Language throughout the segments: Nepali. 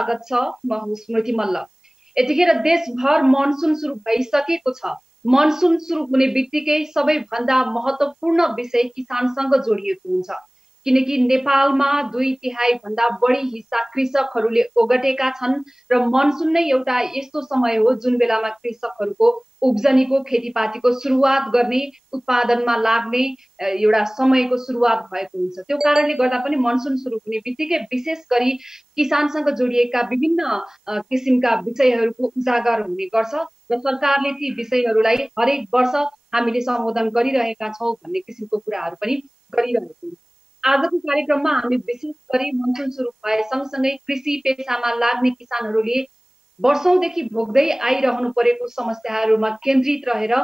स्वागत छ। म हुँ स्मृति मल्ल। यतिखेर देशभर मनसुन सुरु भइसकेको छ। मनसुन सुरु हुने बित्तिकै सबैभन्दा महत्त्वपूर्ण विषय किसानसँग जोडिएको हुन्छ, किनकि नेपालमा 2/3 भन्दा बढी हिस्सा कृषकहरूले ओगटेका छन् र मनसुन नै एउटा यस्तो समय हो जुन बेलामा कृषकहरूको उब्जनीको खेतीपातीको सुरुवात गर्ने, उत्पादनमा लाग्ने एउटा समयको सुरुवात भएको हुन्छ। त्यो कारणले गर्दा पनि मनसुन सुरु हुने बित्तिकै विशेष गरी किसानसँग जोडिएका विभिन्न किसिमका विषयहरूको उजागर हुने गर्छ र सरकारले ती विषयहरूलाई हरेक वर्ष हामीले सम्बोधन गरिरहेका छौँ भन्ने किसिमको कुराहरू पनि गरिरहेको हुन्छ। आजको कार्यक्रममा हामी विशेष गरी मनसुन सुरु भए सँगसँगै कृषि पेसामा लाग्ने किसानहरूले वर्षौंदेखि भोग्दै आइरहनु परेको समस्याहरूमा केन्द्रित रहेर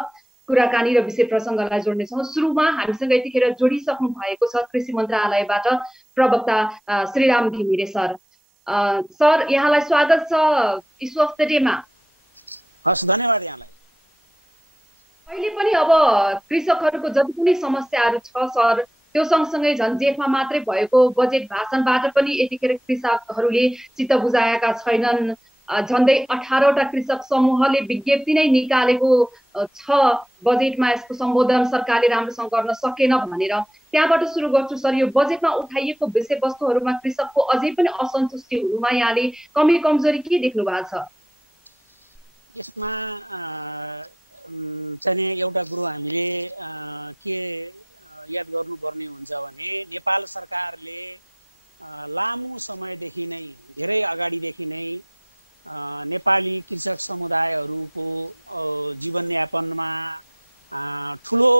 कुराकानी र विषय प्रसङ्गलाई जोड्नेछौँ। सुरुमा हामीसँग यतिखेर जोडिसक्नु भएको छ कृषि मन्त्रालयबाट प्रवक्ता श्रीराम घिमिरे सर। सर, यहाँलाई स्वागत छ इस्यु अफ द डेमा। हस्, धन्यवाद यहाँलाई। अहिले पनि अब कृषकहरूको जति पनि समस्याहरू छ सर, त्यो सँगसँगै झन् जेठमा मात्रै भएको बजेट भाषणबाट पनि यतिखेर कृषकहरूले चित्त बुझाएका छैनन्। झन्डै 18वटा कृषक समूहले विज्ञप्ति नै निकालेको छ बजेटमा यसको सम्बोधन सरकारले राम्रोसँग गर्न सकेन भनेर। त्यहाँबाट सुरु गर्छु सर, यो बजेटमा उठाइएको विषयवस्तुहरूमा कृषकको अझै पनि असन्तुष्टि हुनुमा यहाँले कमी कमजोरी के देख्नु भएको छ? यसमा चाहिँ एउटा कुरो हामीले के याद गर्नुपर्ने हुन्छ भने नेपाल सरकारले लामो समयदेखि नै, धेरै अगाडिदेखि नै नेपाली कृषक समुदायहरूको जीवनयापनमा ठुलो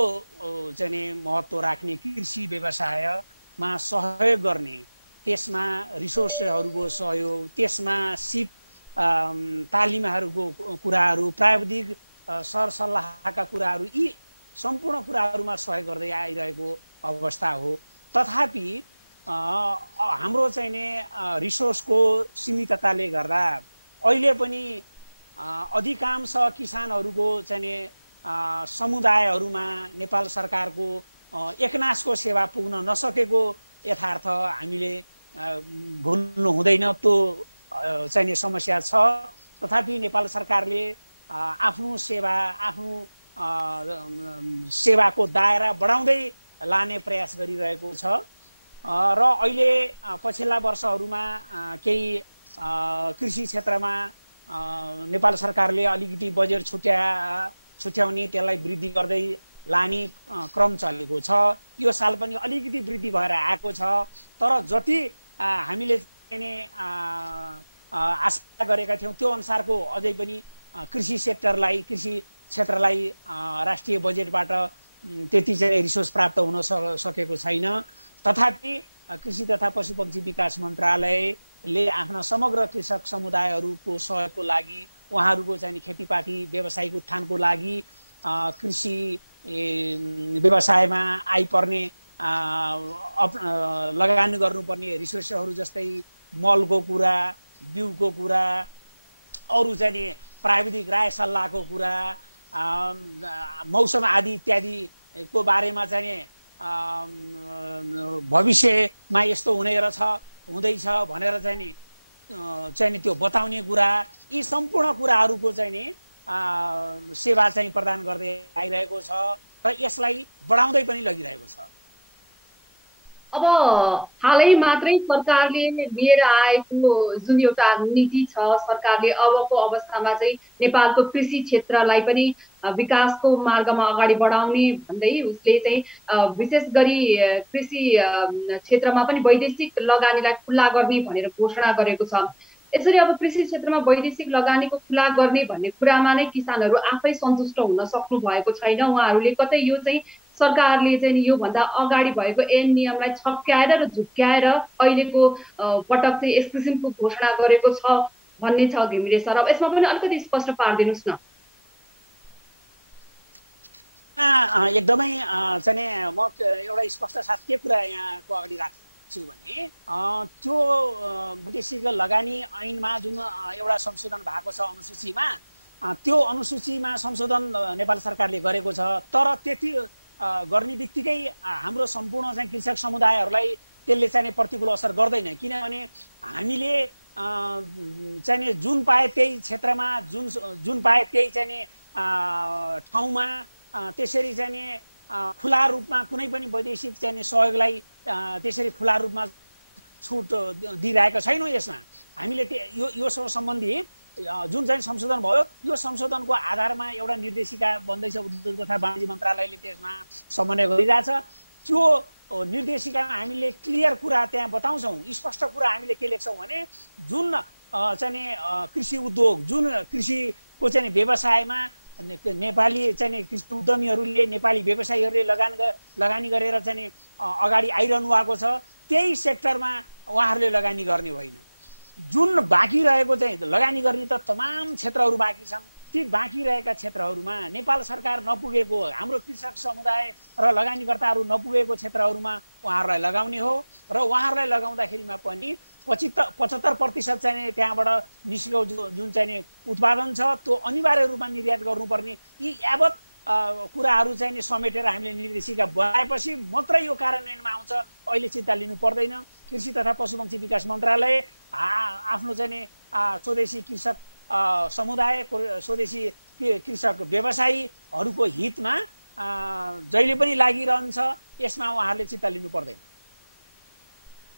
चाहिँ महत्त्व राख्ने कृषि व्यवसायमा सहयोग गर्ने, त्यसमा रिसोर्सहरूको सहयोग, त्यसमा सिप तालिमहरूको कुराहरू, प्राविधिक सरसल्लाहका कुराहरू, यी सम्पूर्ण कुराहरूमा सहयोग गर्दै आइरहेको अवस्था हो। तथापि हाम्रो चाहिँ नि रिसोर्सको सीमितताले गर्दा अहिले पनि अधिकांश किसानहरूको चाहिँ नि समुदायहरूमा नेपाल सरकारको एकनासको सेवा पुग्न नसकेको यथार्थ हामीले भुल्नु हुँदैन। त्यो चाहिँ समस्या छ। तथापि नेपाल सरकारले आफ्नो सेवाको दायरा बढाउँदै लाने प्रयास गरिरहेको छ र अहिले पछिल्ला वर्षहरूमा केही कृषि क्षेत्रमा नेपाल सरकारले अलिकति बजेट छुट्याउने, त्यसलाई वृद्धि गर्दै लाने क्रम चलेको छ। यो साल पनि अलिकति वृद्धि भएर आएको छ। तर जति हामीले आशा गरेका थियौँ त्यो अनुसारको अझै पनि कृषि क्षेत्रलाई राष्ट्रिय बजेटबाट त्यति चाहिँ रिसोर्स प्राप्त हुन सकेको छैन। तथापि कृषि तथा पशुपक्षी विकास मन्त्रालयले आफ्ना समग्र कृषक समुदायहरूको सहयोगको लागि, उहाँहरूको चाहिँ खेतीपाती व्यावसायिक उत्थानको लागि कृषि व्यवसायमा आइपर्ने लगानी गर्नुपर्ने रिसोर्सहरू जस्तै मलको कुरा, बिउको कुरा, अरू चाहिँ प्राविधिक राय सल्लाहको कुरा, मौसम आदि इत्यादिको बारेमा चाहिँ भविष्यमा यस्तो हुँदैछ भनेर चाहिँ त्यो बताउने कुरा, यी सम्पूर्ण कुराहरूको चाहिँ सेवा चाहिँ प्रदान गर्दै आइरहेको छ र यसलाई बढाउँदै पनि लगिरहेको छ। अब हालै मात्रै सरकारले लिएर आएको जुन एउटा नीति छ, सरकारले अबको अवस्थामा चाहिँ नेपालको कृषि क्षेत्रलाई पनि विकासको मार्गमा अगाडि बढाउने भन्दै उसले चाहिँ विशेष गरी कृषि क्षेत्रमा पनि वैदेशिक लगानीलाई खुल्ला गर्ने भनेर घोषणा गरेको छ। यसरी अब कृषि क्षेत्रमा वैदेशिक लगानीको खुल्ला गर्ने भन्ने कुरामा नै किसानहरू आफै सन्तुष्ट हुन सक्नु भएको छैन। उहाँहरूले कतै यो चाहिँ सरकारले चाहिँ योभन्दा अगाडि भएको ऐन नियमलाई छक्क्याएर र झुक्क्याएर अहिलेको पटक चाहिँ यस किसिमको घोषणा गरेको छ भन्ने छ घिमिरे सर। अब यसमा पनि अलिकति स्पष्ट पारिदिनुहोस् न। एकदमै चाहिँ म एउटा स्पष्ट साथ के कुरा यहाँको अगाडि राख्छु भने त्यो वैदेशिक लगानी ऐनमा जुन एउटा संशोधन भएको छ अनुसूचीमा, त्यो अनुसूचीमा संशोधन नेपाल सरकारले गरेको छ। तर त्यति गर्ने बित्तिकै हाम्रो सम्पूर्ण चाहिँ कृषक समुदायहरूलाई त्यसले चाहिँ प्रतिकूल असर गर्दैन, किनभने हामीले चाहिँ जुन पाए त्यही क्षेत्रमा जुन पाए त्यही चाहिँ ठाउँमा त्यसरी चाहिँ खुला रूपमा कुनै पनि वैदेशिक चाहिँ सहयोगलाई त्यसरी खुला रूपमा छुट दिइरहेको छैनौँ। यसमा हामीले योसँग सम्बन्धित जुन चाहिँ संशोधन भयो यो संशोधनको आधारमा एउटा निर्देशिका बन्दैछ उद्योग तथा वाणिज्य मन्त्रालयले त्यसमा समन्वय गरिरहेछ। त्यो निर्देशिकामा हामीले क्लियर कुरा त्यहाँ बताउँछौँ, स्पष्ट कुरा हामीले के लेख्छौँ भने जुन चाहिँ कृषि उद्योग जुन कृषिको चाहिँ व्यवसायमा नेपाली चाहिँ कृषि उद्यमीहरूले नेपाली व्यवसायीहरूले लगानी गरेर चाहिँ अगाडि आइरहनु भएको छ त्यही सेक्टरमा उहाँहरूले लगानी गर्ने होइन। जुन बाँकी रहेको चाहिँ लगानी गर्ने त तमाम क्षेत्रहरू बाँकी छन्। ती बाँकी रहेका क्षेत्रहरूमा नेपाल सरकार नपुगेको हाम्रो कृषक समुदाय र लगानीकर्ताहरू नपुगेको क्षेत्रहरूमा उहाँहरूलाई लगाउने हो र उहाँहरूलाई लगाउँदाखेरिमा पनि 75% चाहिँ त्यहाँबाट निस्केको जुन चाहिँ उत्पादन छ त्यो अनिवार्य रूपमा निर्यात गर्नुपर्ने यी यावत कुराहरू चाहिँ समेटेर हामीले निर्देशिका बनाएपछि मात्रै यो कार्यान्वयनमा आउँछ। अहिले चिन्ता लिनु पर्दैन। कृषि तथा पशुपक्षी विकास मन्त्रालय आफ्नो चाहिँ स्वदेशी कृषक समुदाय स्वदेशी कृषक व्यवसायीहरूको हितमा जहिले पनि लागिरहन्छ। यसमा उहाँहरूले चिन्ता लिनु पर्दैन।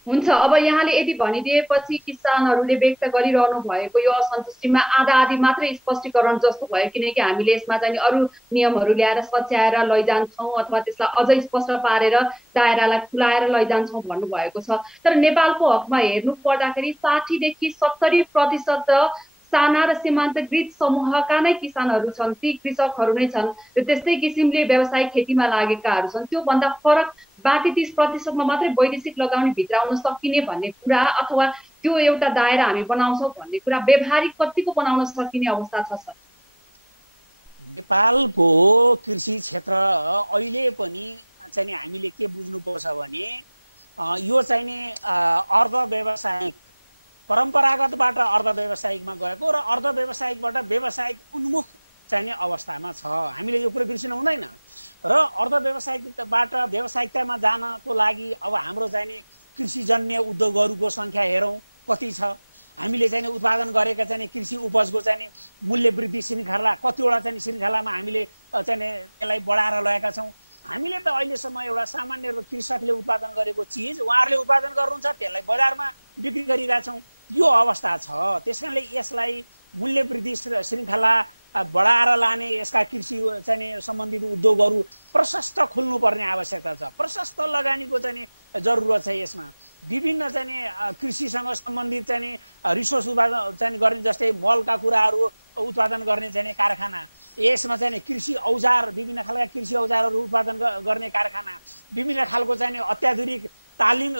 हुन्छ, अब यहाँले यदि भनिदिएपछि किसानहरूले व्यक्त गरिरहनु भएको यो असन्तुष्टिमा आधा आधी मात्रै स्पष्टीकरण जस्तो भयो, किनकि हामीले यसमा चाहिँ अरू नियमहरू ल्याएर सच्याएर लैजान्छौँ अथवा त्यसलाई अझै स्पष्ट पारेर दायरालाई खुलाएर लैजान्छौँ भन्नुभएको छ। तर नेपालको हकमा हेर्नु पर्दाखेरि 60 देखि 70% साना र सीमान्तकृत समूहका नै किसानहरू छन्, ती कृषकहरू नै छन् र त्यस्तै किसिमले व्यावसायिक खेतीमा लागेकाहरू छन्। त्योभन्दा फरक बाँकी 30%मा मात्रै वैदेशिक लगानी भित्राउन सकिने भन्ने कुरा अथवा त्यो एउटा दायरा हामी बनाउँछौँ भन्ने कुरा व्यवहारिक कतिको बनाउन सकिने अवस्था छ सर? नेपालको कृषि क्षेत्र अहिले पनि चाहिँ हामीले के बुझ्नुपर्छ भने यो चाहिँ नि अर्ध व्यावसायिक परम्परागतबाट अर्ध व्यावसायिकमा गएको र अर्ध व्यावसायिकबाट व्यावसायिक उन्मुख चाहिने अवस्थामा छ। हामीले यो कुरा बिर्सिनु हुँदैन र अर्ध व्यावसायिकबाट व्यावसायिकतामा जानको लागि अब हाम्रो चाहिने कृषिजन्य उद्योगहरूको सङ्ख्या हेरौँ कति छ। हामीले चाहिँ उत्पादन गरेका चाहिँ कृषि उपजको चाहिँ मूल्य वृद्धि श्रृङ्खला कतिवटा चाहिँ श्रृङ्खलामा हामीले चाहिँ त्यसलाई बढाएर लगेका छौँ। हामीले त अहिलेसम्म एउटा सामान्य कृषकले उत्पादन गरेको चिज उहाँहरूले उत्पादन गर्नुहुन्छ त्यसलाई बजारमा बिक्री गरिरहेछौँ। यो अवस्था छ। त्यसकारणले यसलाई मूल्य वृद्धि श्रृङ्खला बढाएर लाने यसका कृषि चाहिँ सम्बन्धित उद्योगहरू प्रशस्त खुल्नुपर्ने आवश्यकता छ। प्रशस्त लगानीको चाहिँ जरुरत छ। यसमा विभिन्न चाहिँ कृषिसँग सम्बन्धित चाहिँ रिसोर्स उत्पादन चाहिँ गर्ने जस्तै मलका कुराहरू उत्पादन गर्ने चाहिँ कारखाना, यसमा चाहिँ कृषि औजार विभिन्न खालका कृषि औजारहरू उत्पादन गर्ने कारखाना, विभिन्न खालको चाहिँ अत्याधुनिक तालिम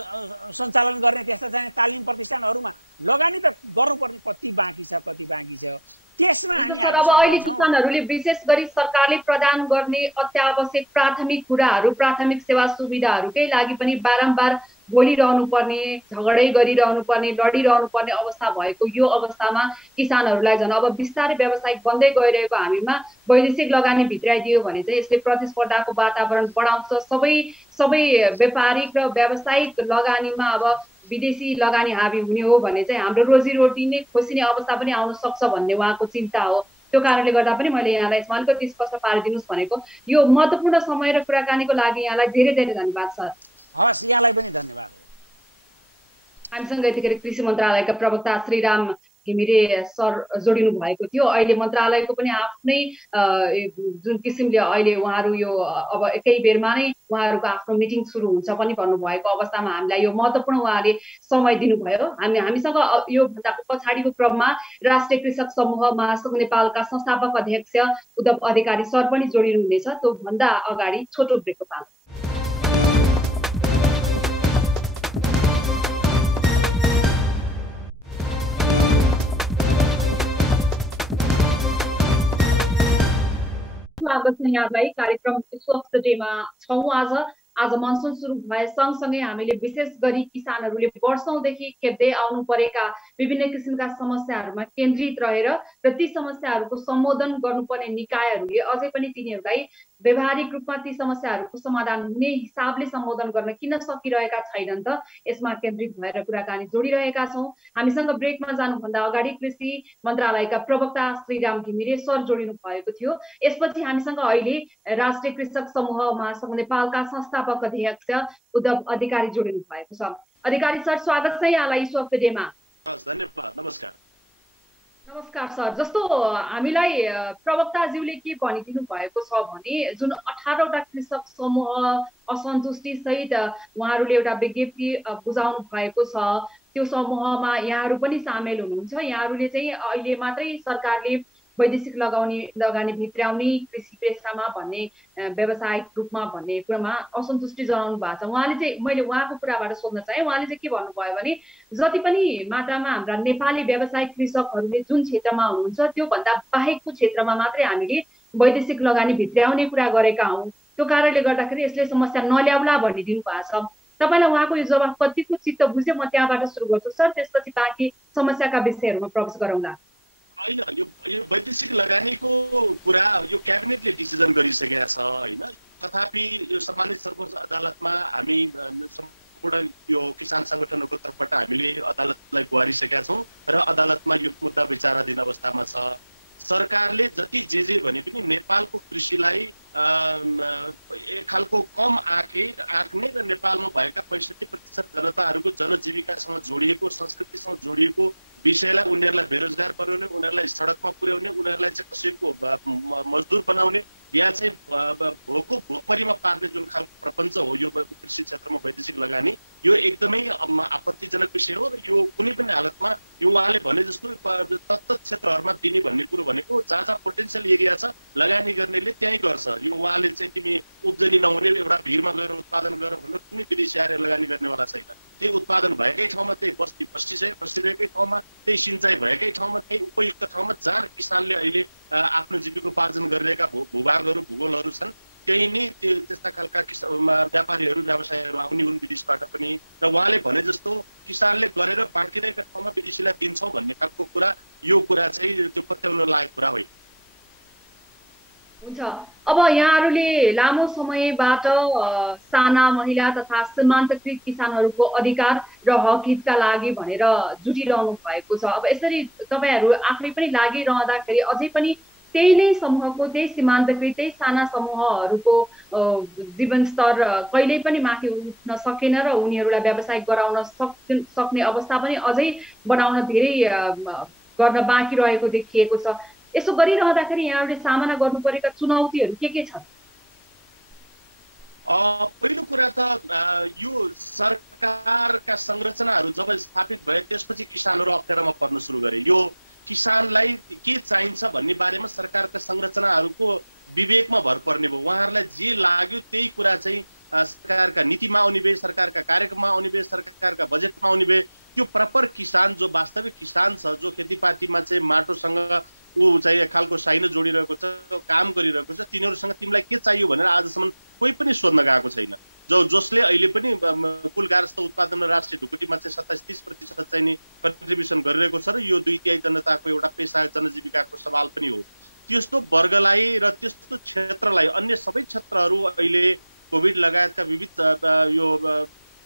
सञ्चालन गर्ने त्यस्ता चाहिँ तालिम प्रतिष्ठानहरूमा लगानी त गर्नुपर्ने कति बाँकी छ त्यसमा हामी अब अहिले किसानहरूले विशेष गरी सरकारले प्रदान गर्ने अत्यावश्यक प्राथमिक कुराहरू प्राथमिक सेवा सुविधाहरूकै लागि पनि बारम्बार बोलिरहनु पर्ने, झगडै गरिरहनु पर्ने, लडिरहनु पर्ने अवस्था भएको यो अवस्थामा किसानहरूलाई झन् अब बिस्तारै व्यावसायिक बन्दै गइरहेको हामीमा वैदेशिक लगानी भित्राइदियो भने चाहिँ यसले प्रतिस्पर्धाको वातावरण बढाउँछ। सबै व्यापारिक र व्यावसायिक लगानीमा अब विदेशी लगानी हावी हुने हो भने चाहिँ हाम्रो रोजीरोटी नै खोसिने अवस्था पनि आउन सक्छ भन्ने उहाँको चिन्ता हो। त्यो कारणले गर्दा पनि मैले यहाँलाई यसमा अलिकति स्पष्ट पारिदिनुहोस् भनेको। यो महत्त्वपूर्ण समय र कुराकानीको लागि यहाँलाई धेरै धेरै धन्यवाद सर। हस्, यहाँलाई पनि धन्यवाद। हामीसँग यतिखेर कृषि मन्त्रालयका प्रवक्ता श्रीराम घिमिरे सर जोडिनु भएको थियो। अहिले मन्त्रालयको पनि आफ्नै जुन किसिमले अहिले उहाँहरू यो अब एकै बेरमा नै उहाँहरूको आफ्नो मिटिङ सुरु हुन्छ पनि भन्नुभएको अवस्थामा हामीलाई यो महत्त्वपूर्ण उहाँले समय दिनुभयो। हामीसँग यो भन्दा पछाडिको क्रममा राष्ट्रिय कृषक समूह महासङ्घ नेपालका संस्थापक अध्यक्ष उद्धव अधिकारी सर पनि जोडिनु हुनेछ। त्यो भन्दा अगाडि छोटो ब्रेकको पालो। स्वागत छ यहाँलाई। कार्यक्रम स्वस्थ डेमा छौँ। आज आज मनसुन सुरु भए सँगसँगै हामीले विशेष गरी किसानहरूले वर्षौंदेखि खेप्दै आउनु परेका विभिन्न किसिमका समस्याहरूमा केन्द्रित रहेर र ती समस्याहरूको सम्बोधन गर्नुपर्ने निकायहरूले अझै पनि तिनीहरूलाई व्यवहारिक रूपमा ती समस्याहरूको समाधान हुने हिसाबले सम्बोधन गर्न किन सकिरहेका छैनन् त, यसमा केन्द्रित भएर कुराकानी जोडिरहेका छौँ। हामीसँग ब्रेकमा जानुभन्दा अगाडि कृषि मन्त्रालयका प्रवक्ता श्रीराम घिमिरे सर जोडिनु भएको थियो। यसपछि हामीसँग अहिले राष्ट्रिय कृषक समूह महासंघ नेपालका संस्थापक अध्यक्ष उद्धव अधिकारी जोडिनु भएको छ। अधिकारी सर, स्वागत छ यहाँलाई इस्यु अफ द डेमा। धन्यवाद। नमस्कार। नमस्कार सर। जस्तो हामीलाई प्रवक्ताज्यूले के भनिदिनु भएको छ भने जुन 18वटा कृषक समूह असन्तुष्टि सहित उहाँहरूले एउटा विज्ञप्ति बुझाउनु भएको छ, त्यो समूहमा यहाँहरू पनि सामेल हुनुहुन्छ। यहाँहरूले चाहिँ अहिले मात्रै सरकारले वैदेशिक लगानी भित्र्याउने कृषि पेसामा भन्ने व्यावसायिक रूपमा भन्ने कुरामा असन्तुष्टि जनाउनु भएको छ। उहाँले चाहिँ, मैले उहाँको कुराबाट सोध्न चाहे, उहाँले चाहिँ के भन्नुभयो भने जति पनि मात्रामा हाम्रा नेपाली व्यावसायिक कृषकहरूले जुन क्षेत्रमा हुनुहुन्छ त्यो भन्दा बाहेकको क्षेत्रमा मात्रै हामीले वैदेशिक लगानी भित्र्याउने कुरा गरेका हौँ, त्यो कारणले गर्दाखेरि यसले समस्या नल्याउला भनिदिनु भएको छ। तपाईँलाई उहाँको यो जवाफ कतिको चित्त बुझ्यो, म त्यहाँबाट सुरु गर्छु सर, त्यसपछि बाँकी समस्याका विषयहरूमा प्रवेश गरौँला। होइन, यो वैदेशिक लगानीको कुरा यो क्याबिनेटले डिसिजन गरिसकेका छ होइन। तथापि यो सम्मानित सर्वोच्च अदालतमा हामी सम्पूर्ण यो किसान संगठनहरूको तर्फबाट हामीले अदालतलाई गुहारिसकेका छौँ र अदालतमा यो मुद्दा विचाराधीन अवस्थामा छ। सरकारले जति जे भने पनि नेपालको कृषिलाई एक खालको कम आँक्ने र नेपालमा भएका 65% जनताहरूको जनजीविकासँग जोडिएको, संस्कृतिसँग जोडिएको विषयलाई उनीहरूलाई बेरोजगार बनाउने, उनीहरूलाई सडकमा पुर्याउने, उनीहरूलाई चाहिँ कसैको मजदुर बनाउने या चाहिँ भोकमरीमा पार्ने जुन खालको प्रपञ्च हो यो कृषि क्षेत्रमा वैदेशिक लगानी, यो एकदमै आपत्तिजनक विषय हो। र यो कुनै पनि हालतमा यो उहाँले भने जस्तो तत्त क्षेत्रहरूमा दिने भन्ने कुरो भनेको जहाँ जहाँ पोटेन्सियल एरिया छ लगानी गर्नेले त्यहीँ गर्छ। यो उहाँले चाहिँ तिमी उब्जनी नहुने एउटा भिरमा गएर उत्पादन गर भनेर कुनै विदेशी आएर लगानी गर्नेवाला छैन। त्यही उत्पादन भएकै ठाउँमा, त्यही बस्तीरहेकै ठाउँमा, त्यही सिँचाइ भएकै ठाउँमा, त्यही उपयुक्त ठाउँमा जहाँ किसानले अहिले आफ्नो जीविकोपार्जन गरिरहेका भूभागहरू भूगोलहरू छन्, त्यही नै त्यस्ता खालका व्यापारीहरू व्यवसायहरू आउने हुन् विदेशबाट पनि। र उहाँले भने जस्तो किसानले गरेर बाँकिरहेका ठाउँमा विदेशीलाई दिन्छौँ भन्ने खालको कुरा, यो कुरा चाहिँ त्यो पत्याउन लायक कुरा होइन। हुन्छ। अब यहाँहरूले लामो समयबाट साना महिला तथा सीमान्तकृत किसानहरूको अधिकार र हक हितका लागि भनेर जुटिरहनु भएको छ। अब यसरी तपाईँहरू आफै पनि लागिरहँदाखेरि अझै पनि त्यही नै समूहको, त्यही सीमान्तकृत, त्यही साना समूहहरूको जीवनस्तर कहिल्यै पनि माथि उठ्न सकेन र उनीहरूलाई व्यवसाय गराउन सक्ने अवस्था पनि अझै बनाउन धेरै गर्न बाँकी रहेको देखिएको छ। यसो गरिरहँदाखेरि यहाँहरूले सामना गर्नु परेका चुनौतीहरू के छन्? पहिलो कुरा त यो सरकारका संरचनाहरू जब स्थापित भए त्यसपछि किसानहरू अप्ठ्यारोमा पर्न सुरु गरे। यो किसानलाई के चाहिन्छ भन्ने बारेमा सरकारका संरचनाहरूको विवेकमा भर पर्ने भयो। उहाँहरूलाई जे लाग्यो त्यही कुरा चाहिँ सरकारका नीतिमा आउने भए, सरकारका कार्यक्रममा आउने भए, सरकारका बजेटमा आउने भए। त्यो प्रपर किसान जो वास्तविक किसान छ, जो खेतीपातीमा चाहिँ माटोसँग ऊ चाहिँ एक खालको साइनो जोडिरहेको छ, काम गरिरहेको छ, तिनीहरूसँग तिमीलाई के चाहियो भनेर आजसम्म कोही पनि सोध्न गएको छैन। जसले अहिले पनि कुल गार्हस्थ्य उत्पादनमा राष्ट्रिय ढुकुटीमा चाहिँ 27-30% चाहिँ नि कन्ट्रिब्युसन गरिरहेको छ र यो 2/3 जनताको एउटा पेसा जनजीविकाको सवाल पनि हो। त्यस्तो वर्गलाई र त्यस्तो क्षेत्रलाई, अन्य सबै क्षेत्रहरू अहिले कोभिड लगायतका विविध यो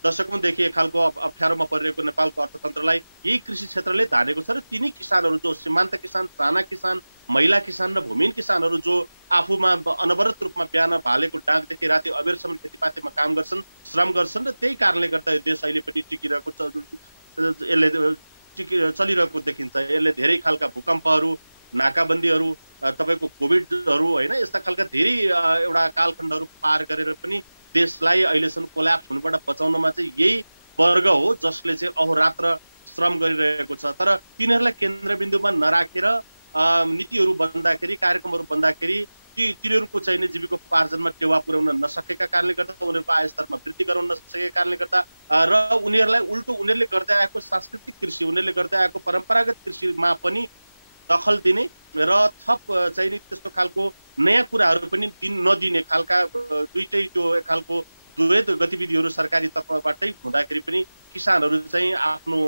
दशकौंदेखि एक खालको अप्ठ्यारोमा परिरहेको नेपालको अर्थतन्त्रलाई यही कृषि क्षेत्रले धानेको छ र तिनी किसानहरू जो सीमान्त किसान, साना किसान, महिला किसान र भूमिहीन किसानहरू जो आफूमा अनवरत रूपमा बिहान भालेको डाकदेखि राति अबेरसम्म खेतीपातीमा काम गर्छन्, श्रम गर्छन् र त्यही कारणले गर्दा यो देश अहिले पनि टिकिरहेको छ, यसले चलिरहेको देखिन्छ। यसले धेरै खालका भूकम्पहरू, नाकाबन्दीहरू, तपाईँको कोभिडहरू होइन, यस्ता खालका धेरै एउटा कालखण्डहरू पार गरेर पनि देशलाई अहिलेसम्म कोल्याप्स हुनुबाट बचाउनमा चाहिँ यही वर्ग हो जसले चाहिँ अहोरात्र श्रम गरिरहेको छ। तर तिनीहरूलाई केन्द्रबिन्दुमा नराखेर नीतिहरू बन्दाखेरि, कार्यक्रमहरू बन्दाखेरि तिनीहरूको चाहिँ जीविकोपार्जनमा टेवा पुर्याउन नसकेका कारणले गर्दा, उनीहरूको आय स्तरमा वृद्धि गराउन नसकेका कारणले गर्दा र उनीहरूलाई उल्टो उनीहरूले गर्दै आएको सांस्कृतिक कृषि, उनीहरूले गर्दै आएको परम्परागत कृषिमा पनि दखल दिने र थप चाहिँ नि त्यस्तो खालको नयाँ कुराहरू पनि नदिने खालका दुईटै त्यो एक खालको द्वैत गतिविधिहरू सरकारी तर्फबाटै हुँदाखेरि पनि किसानहरू चाहिँ आफ्नो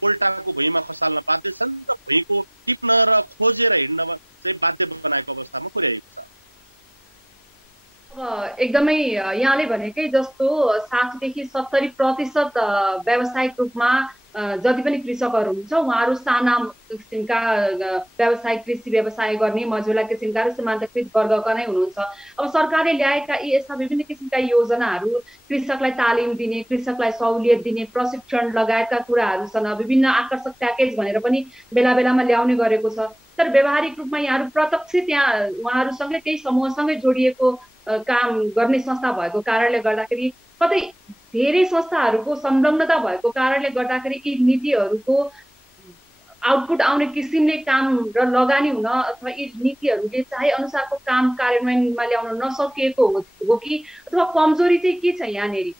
पोल्टाको भुइँमा खसाल्न बाध्य छन् र भुइँको टिप्न र खोजेर हिँड्न चाहिँ बाध्य बनाएको अवस्थामा पुर्याएको छ। एकदमै यहाँले भनेकै जस्तो 60 देखि 70% व्यावसायिक रूपमा जति पनि कृषकहरू हुन्छ उहाँहरू साना किसिमका व्यावसायिक कृषि व्यवसाय गर्ने मझौला किसिमका र सीमान्तकृत वर्गका नै हुनुहुन्छ। अब सरकारले ल्याएका यी यस्ता विभिन्न किसिमका योजनाहरू कृषकलाई तालिम दिने, कृषकलाई सहुलियत दिने, प्रशिक्षण लगायतका कुराहरू छन्। विभिन्न आकर्षक प्याकेज भनेर पनि बेला बेलामा ल्याउने गरेको छ। तर व्यावहारिक रूपमा यहाँहरू प्रत्यक्ष त्यहाँ उहाँहरूसँगै त्यही समूहसँगै जोडिएको काम गर्ने संस्था भएको कारणले गर्दाखेरि कतै धेरै संस्थाहरूको संलग्नता भएको कारणले गर्दाखेरि यी नीतिहरूको आउटपुट आउने किसिमले काम र लगानी हुन अथवा यी नीतिहरूले चाहे अनुसारको काम कार्यान्वयनमा ल्याउन नसकिएको हो कि अथवा कमजोरी चाहिँ के छ यहाँनेरि?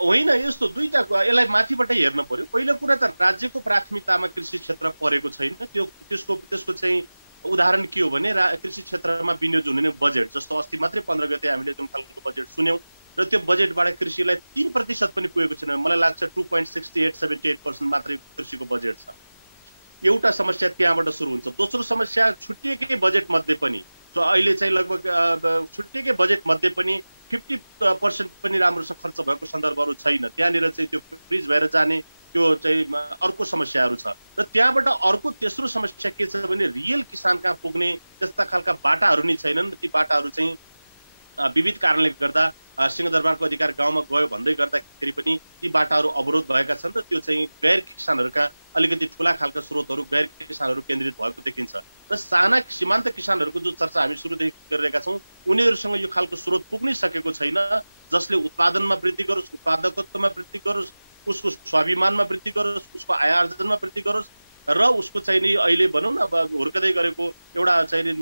होइन, यस्तो दुईटा यसलाई माथिबाटै हेर्न पर्यो। पहिलो कुरा त राज्यको प्राथमिकतामा कृषि क्षेत्र परेको छैन। त्यसको चाहिँ उदाहरण के हो भने कृषि क्षेत्रमा विनियोजन हुने बजेट, जस्तो अस्ति मात्रै 15 गते हामीले जुन खालको बजेट सुन्यौँ र त्यो बजेटबाट कृषिलाई 3% पनि पुगेको छैन। मलाई लाग्छ 2.68-78% मात्रै कृषिको बजेट छ। एउटा समस्या त्यहाँबाट सुरु हुन्छ। दोस्रो समस्या छुट्टिएकै बजेट मध्ये पनि जो अहिले चाहिँ लगभग छुट्टिएकै बजेट मध्ये पनि 50% पनि राम्रोसँग खर्च भएको सन्दर्भहरू छैन। त्यहाँनिर चाहिँ त्यो फ्रिज भएर जाने त्यो चाहिँ अर्को समस्याहरू छ। र त्यहाँबाट अर्को तेस्रो समस्या के छ भने रियल किसान कहाँ पुग्ने त्यस्ता खालका बाटाहरू नै छैनन्। ती बाटाहरू चाहिँ विविध कारणले गर्दा सिंहदरबारको अधिकार गाउँमा गयो भन्दै गर्दाखेरि पनि ती बाटाहरू अवरोध भएका छन् र त्यो चाहिँ गैर किसानहरूका अलिकति ठुला खालका स्रोतहरू गैर किसानहरू केन्द्रित भएको देखिन्छ। र साना सीमान्त किसानहरूको जो चर्चा हामी सुरुदेखि गरिरहेका छौँ उनीहरूसँग यो खालको स्रोत पुग्नै सकेको छैन जसले उत्पादनमा वृद्धि गरोस्, उत्पादकत्वमा वृद्धि गरोस्, उसको स्वाभिमानमा वृद्धि गरोस्, उसको आय आर्जनमा वृद्धि गरोस् र उसको चाहिँ नि अहिले भनौँ न अब हुर्कदै गरेको एउटा चाहिँ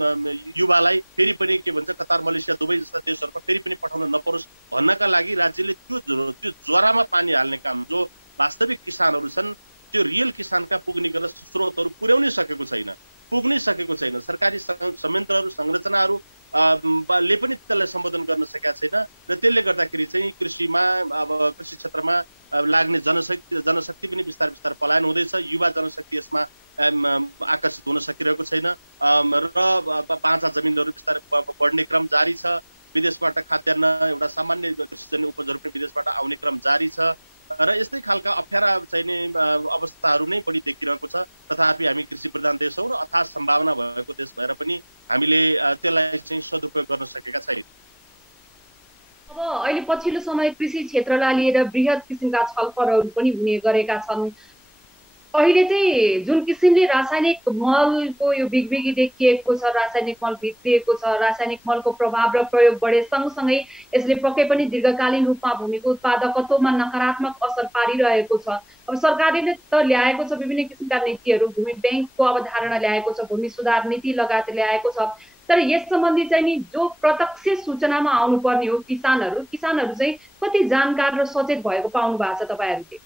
युवालाई फेरि पनि के भन्छ कतार, मलेसिया, दुबई जस्ता देशहरूमा फेरि पनि पठाउन नपरोस् भन्नका लागि राज्यले त्यो ज्वरामा पानी हाल्ने काम जो वास्तविक किसानहरू छन् त्यो रियल किसानका पुग्ने गरेर स्रोतहरू पुर्याउनै सकेको छैन। सरकारी संयन्त्रहरू संरचनाहरू ले पनि त्यसलाई सम्बोधन गर्न सकेका छैन र त्यसले गर्दाखेरि चाहिँ कृषिमा अब कृषि क्षेत्रमा लाग्ने जनशक्ति पनि बिस्तार बिस्तार पलायन हुँदैछ। युवा जनशक्ति यसमा आकर्षित हुन सकिरहेको छैन र बाँझा जमिनहरू बिस्तारै बढ्ने क्रम जारी छ। विदेशबाट खाद्यान्न एउटा सामान्य कृषिजन्य उपजहरू पनि विदेशबाट आउने क्रम जारी छ र यस्तै खालका अप्ठ्यारा चाहिने अवस्थाहरू नै बढी देखिरहेको छ। तथापि हामी कृषि प्रधान देश हौँ र अथाह सम्भावना भएको देश भएर पनि हामीले त्यसलाई चाहिँ सदुपयोग गर्न सकेका छैनौँ। अब अहिले पछिल्लो समय कृषि क्षेत्रलाई लिएर बृहत किसिमका छलफलहरू पनि हुने गरेका छन्। अहिले चाहिँ जुन किसिमले रासायनिक मलको यो बिगबिगी देखिएको छ, रासायनिक मल भित्रिएको छ, रासायनिक मलको प्रभाव र प्रयोग बढे सँगसँगै यसले पक्कै पनि दीर्घकालीन रूपमा भूमिको उत्पादकत्वमा नकारात्मक असर पारिरहेको छ। अब सरकारले त ल्याएको छ विभिन्न किसिमका नीतिहरू, भूमि ब्याङ्कको अवधारणा ल्याएको छ, भूमि सुधार नीति लगायत ल्याएको छ। तर यस सम्बन्धी चाहिँ नि जो प्रत्यक्ष सूचनामा आउनुपर्ने हो किसानहरू चाहिँ कति जानकार र सचेत भएको पाउनु भएको छ तपाईँहरूले?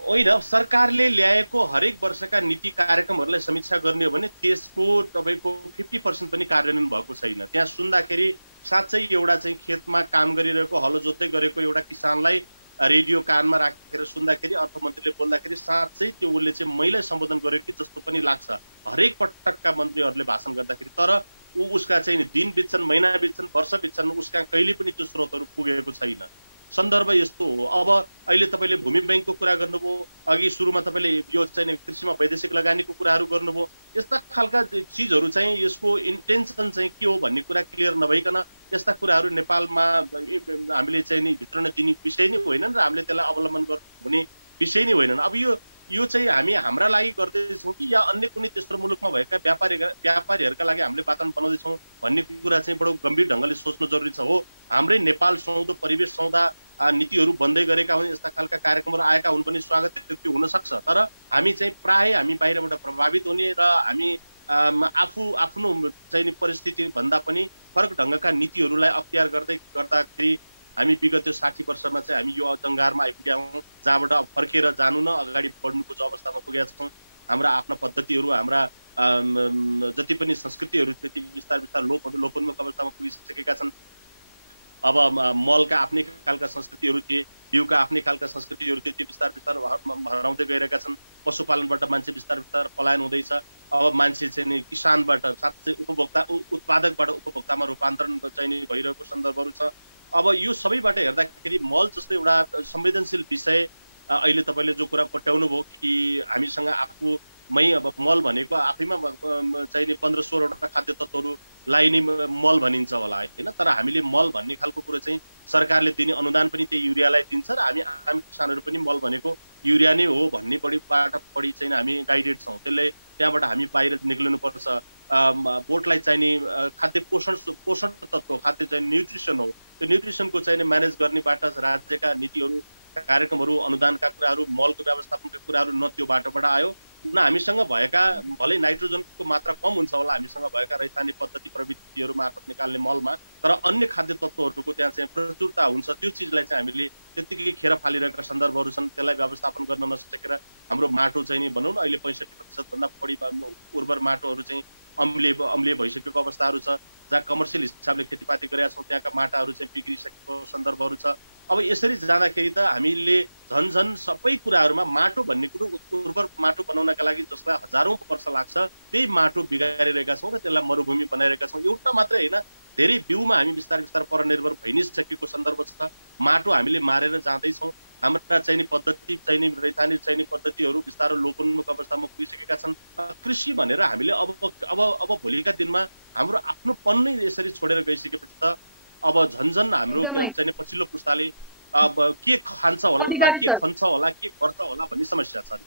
होइन, सरकारले ल्याएको हरेक वर्षका नीति कार्यक्रमहरूलाई समीक्षा गर्ने हो भने त्यसको तपाईँको 50% पनि कार्यान्वयन भएको छैन। त्यहाँ सुन्दाखेरि साँच्चै एउटा चाहिँ खेतमा काम गरिरहेको हलो जोत्दै गरेको एउटा किसानलाई रेडियो कानमा राखेर सुन्दाखेरि अर्थमन्त्रीले बोल्दाखेरि साँच्चै त्यो उसले चाहिँ मैले सम्बोधन गरेको कि जस्तो पनि लाग्छ हरेक पटकका मन्त्रीहरूले भाषण गर्दाखेरि। तर उसका चाहिँ दिन बित्छन्, महिना बित्छन्, वर्ष बित्छन्, उसका कहिले पनि त्यो स्रोतहरू पुगेको छैन। सन्दर्भ यस्तो हो। अब अहिले तपाईँले भूमि ब्याङ्कको कुरा गर्नुभयो, अघि सुरुमा तपाईँले यो चाहिँ कृषिमा वैदेशिक लगानीको कुराहरू गर्नुभयो। यस्ता खालका चिजहरू चाहिँ यसको इन्टेन्सन चाहिँ के हो भन्ने कुरा क्लियर नभइकन यस्ता कुराहरू नेपालमा हामीले चाहिँ नि भित्र नै दिने विषय नै होइनन् र हामीले त्यसलाई अवलम्बन हुने विषय नै होइनन्। अब यो चाहिँ हामी हाम्रा लागि गर्दैछौँ कि या अन्य कुनै तेस्रो मुलुकमा भएका व्यापारीहरूका लागि हामीले वातावरण बनाउँदैछौँ भन्ने कुरा चाहिँ बडो गम्भीर ढङ्गले सोच्नु जरुरी छ। हो, हाम्रै नेपाल सुहाउँदो परिवेश सुहाउँदा नीतिहरू बन्दै गरेका हुन्, यस्ता खालका कार्यक्रमहरू आएका हुन् पनि स्वागत हुन सक्छ। तर हामी चाहिँ प्राय हामी बाहिरबाट प्रभावित हुने र हामी आफ्नो चाहिँ परिस्थिति भन्दा पनि फरक ढङ्गका नीतिहरूलाई अख्तियार गर्दाखेरि हामी विगत 60 वर्षमा चाहिँ हामी यो अजङ्गारमा आइपुगेका हौँ जहाँबाट फर्केर जानु न अगाडि बढ्नुको जो अवस्थामा पुगेका छौँ। हाम्रा आफ्ना पद्धतिहरू, हाम्रा जति पनि संस्कृतिहरू त्यति बिस्तार बिस्तार लोपन्मुख अवस्थामा पुगिसकेका छन्। अब मलका आफ्नै खालका संस्कृतिहरू थिए, बिउका आफ्नै खालका संस्कृतिहरू थिए, त्यो बिस्तार बिस्तार हराउँदै गइरहेका छन्। पशुपालनबाट मान्छे बिस्तार बिस्तार पलायन हुँदैछ। अब मान्छे चाहिँ किसानबाट साँच्चै उत्पादकबाट उपभोक्तामा रूपान्तरण चाहिँ भइरहेको सन्दर्भहरू छ। अब यो सबैबाट हेर्दाखेरि मल जस्तो एउटा संवेदनशील विषय अहिले तपाईँले जो कुरा कोट्याउनु भयो कि हामीसँग आफूमै अब मल भनेको आफैमा चाहिने 15-16वटा खाद्य तत्त्वहरूलाई नै मल भनिन्छ होला होइन। तर हामीले मल भन्ने खालको कुरो चाहिँ सरकारले दिने अनुदान पनि त्यही युरियालाई दिन्छ र हामी आम किसानहरू पनि मल भनेको युरिया नै हो भन्ने बढी चाहिँ हामी गाइडेड छौँ। त्यसले त्यहाँबाट हामी बाहिर निक्लिनुपर्छ। बोटलाई चाहिने खाद्य पोषण तत्त्व, खाद्य चाहिँ न्युट्रिसन हो, त्यो न्युट्रिसनको चाहिँ म्यानेज गर्नेबाट राज्यका नीतिहरू, कार्यक्रमहरू, अनुदानका कुराहरू, मलको व्यवस्थापनका कुराहरू न त्यो बाटोबाट आयो न हामीसँग भएका भलै नाइट्रोजनको मात्रा कम हुन्छ होला हामीसँग भएका रैथाने पद्धति प्रविधिहरू मार्फत निकाल्ने मलमा, तर अन्य खाद्य तत्त्वहरूको त्यहाँ चाहिँ प्रचुरता हुन्छ। त्यो चिजलाई चाहिँ हामीले त्यत्तिकै खेर फालिरहेका सन्दर्भहरू छन्। त्यसलाई व्यवस्थापन गर्न नसकेर हाम्रो माटो चाहिँ नि भनौँ न अहिले 65% भन्दा बढी उर्वर माटोहरू चाहिँ अम्लीय भइसकेको अवस्थाहरू छ। जहाँ कमर्सियल हिसाबले खेतीपाती गरेका छौँ त्यहाँका माटाहरू चाहिँ बिग्रिसकेको सन्दर्भहरू छ। अब यसरी जाँदाखेरि त हामीले झन् सबै कुराहरूमा माटो भन्ने कुरो उर्वर माटो बनाउनका लागि जसलाई हजारौँ वर्ष लाग्छ त्यही माटो बिगारिरहेका छौँ र त्यसलाई मरुभूमि बनाइरहेका छौँ। एउटा मात्रै होइन, धेरै बिउमा हामी बिस्तार बिस्तार परनिर्भर भइ नै सकेको सन्दर्भ छ। माटो हामीले मारेर जाँदैछौँ। हाम्रा चाहिने पद्धति, चाहिने रैथाने चाहिने पद्धतिहरू बिस्तारो लोपोन्मुख अवस्थामा पुगिसकेका छन्। कृषि भनेर हामीले अब भोलिका दिनमा हाम्रो आफ्नोपन नै यसरी छोडेर गइसकेपछि त अब झन् हाम्रो चाहिँ पछिल्लो पुस्ताले अब के खान्छ होला, के खन्छ होला, के गर्छ होला भन्ने समस्या छ।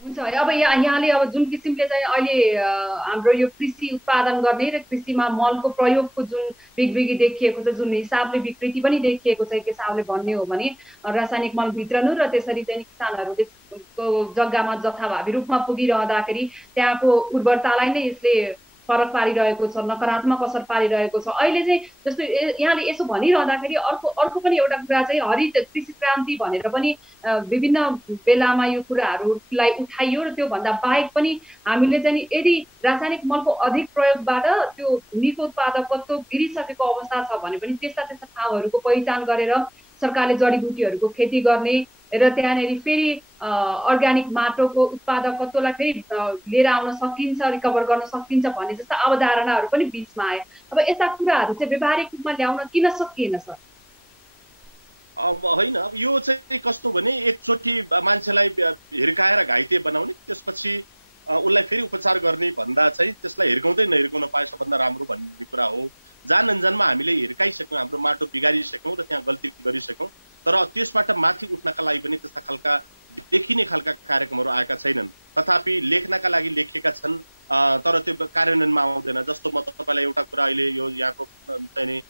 हुन्छ, अब यहाँले अब जुन किसिमले चाहिँ अहिले हाम्रो यो कृषि उत्पादन गर्ने र कृषिमा मलको प्रयोगको जुन बिग्रिगी देखिएको छ, जुन हिसाबले विकृति पनि देखिएको छ, एक हिसाबले भन्ने हो भने रासायनिक मल भित्रनु र त्यसरी चाहिँ किसानहरूले जग्गामा जथाभावी रूपमा पुगिरहँदाखेरि त्यहाँको उर्वरतालाई नै यसले फरक पारिरहेको छ, नकारात्मक असर पारिरहेको छ। अहिले चाहिँ जस्तो यहाँले यसो भनिरहँदाखेरि अर्को पनि एउटा कुरा चाहिँ हरित कृषि क्रान्ति भनेर पनि विभिन्न बेलामा यो कुराहरूलाई उठाइयो र त्योभन्दा बाहेक पनि हामीले चाहिँ यदि रासायनिक मलको अधिक प्रयोगबाट त्यो निको उत्पादकत्व गिरिसकेको अवस्था छ भने पनि त्यस्ता ठाउँहरूको पहिचान गरेर सरकारले जडीबुटीहरूको खेती गर्ने र त्यहाँनेरि फेरि अर्ग्यानिक माटोको उत्पादकत्वलाई फेरि लिएर आउन सकिन्छ, रिकभर गर्न सकिन्छ भन्ने जस्ता अवधारणाहरू पनि बिचमा आए। अब यस्ता कुराहरू चाहिँ व्यावहारिक रूपमा ल्याउन किन सकिएन सर? अब होइन, अब यो चाहिँ कस्तो भने एकचोटि मान्छेलाई हिर्काएर घाइते बनाउने त्यसपछि उसलाई फेरि उपचार गर्ने भन्दा चाहिँ त्यसलाई हिर्काउँदै नहिर्काउन पाए सबभन्दा राम्रो भन्ने कुरा हो। जान अनजानमा हामीले हिर्काइसक्यौँ, हाम्रो माटो बिगारिसक्यौँ र त्यहाँ गल्ती गरिसक्यौँ, तर त्यसबाट माथि उठ्नका लागि पनि त्यस्ता खालका देखिने खालका कार्यक्रमहरू आएका छैनन्। तथापि लेख्नका लागि लेखिएका छन् तर त्यो कार्यान्वयनमा आउँदैन। जस्तो म तपाईँलाई एउटा कुरा अहिले यो यहाँको चाहिँ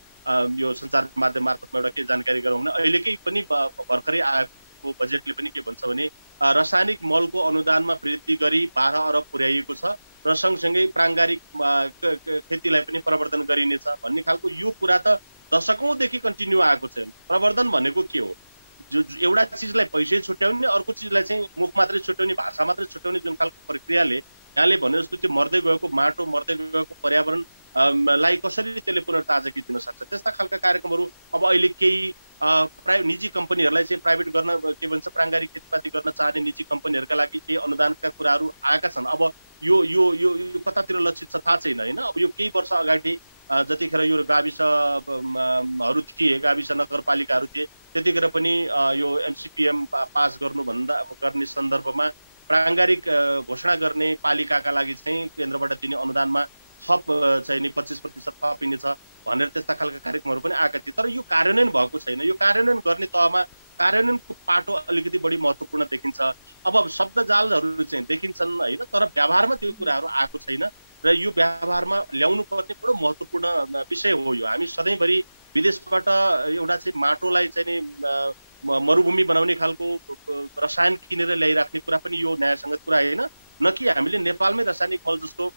यो सञ्चार माध्यम मार्फतमा एउटा के जानकारी गरौँ भने अहिलेकै पनि भर्खरै आएको बजेटले पनि के भन्छ भने रासायनिक मलको अनुदानमा वृद्धि गरी 12 अरब पुर्याइएको छ र सँगसँगै प्राङ्गारिक खेतीलाई पनि प्रवर्धन गरिनेछ भन्ने खालको यो कुरा त दशकौँदेखि कन्टिन्यू आएको छ। प्रवर्धन भनेको के हो? एउटा चिजलाई पैसै छुट्याउने, अर्को चिजलाई चाहिँ मुख मात्रै छुट्याउने, भाषा मात्रै छुट्याउने जुन खालको प्रक्रियाले यहाँले भने जस्तो त्यो मर्दै गएको माटो, मर्दै गएको पर्यावरण लाई कसरी त्यसले पुनर्ताजगी दिन सक्छ, त्यस्ता खालका कार्यक्रमहरू अब अहिले केही निजी कम्पनीहरूलाई चाहिँ प्राइभेट गर्न के भन्छ प्राङ्गारिक खेतीपाती गर्न चाहने निजी कम्पनीहरूका लागि केही अनुदानका कुराहरू आएका छन्। अब यो यो यो कतातिर लक्षित छ थाहा छैन होइन। अब यो केही वर्ष अगाडि जतिखेर यो गाविसहरू थिए, गाविस नगरपालिकाहरू थिए, त्यतिखेर पनि यो MCPM पास गर्ने सन्दर्भमा प्राङ्गारिक घोषणा गर्ने पालिकाका लागि चाहिँ केन्द्रबाट दिने अनुदानमा थप चाहिँ नि 25% थपिनेछ भनेर त्यस्ता खालका कार्यक्रमहरू पनि आएका थिए। तर यो कार्यान्वयन भएको छैन। यो कार्यान्वयन गर्ने तहमा कार्यान्वयनको पाटो अलिकति बढी महत्त्वपूर्ण देखिन्छ। अब शब्दजालहरू चाहिँ देखिन्छन् होइन, तर व्यवहारमा त्यो कुराहरू आएको छैन र यो व्यवहारमा ल्याउनु पर्ने बडो महत्त्वपूर्ण विषय हो। यो हामी सधैँभरि विदेशबाट एउटा चाहिँ माटोलाई चाहिँ मरुभूमि बनाउने खालको रसायन किनेर ल्याइराख्ने कुरा पनि यो न्यायसङ्गत कुरा होइन। न कि हामीले नेपालमै रासायनिक मल जस्तो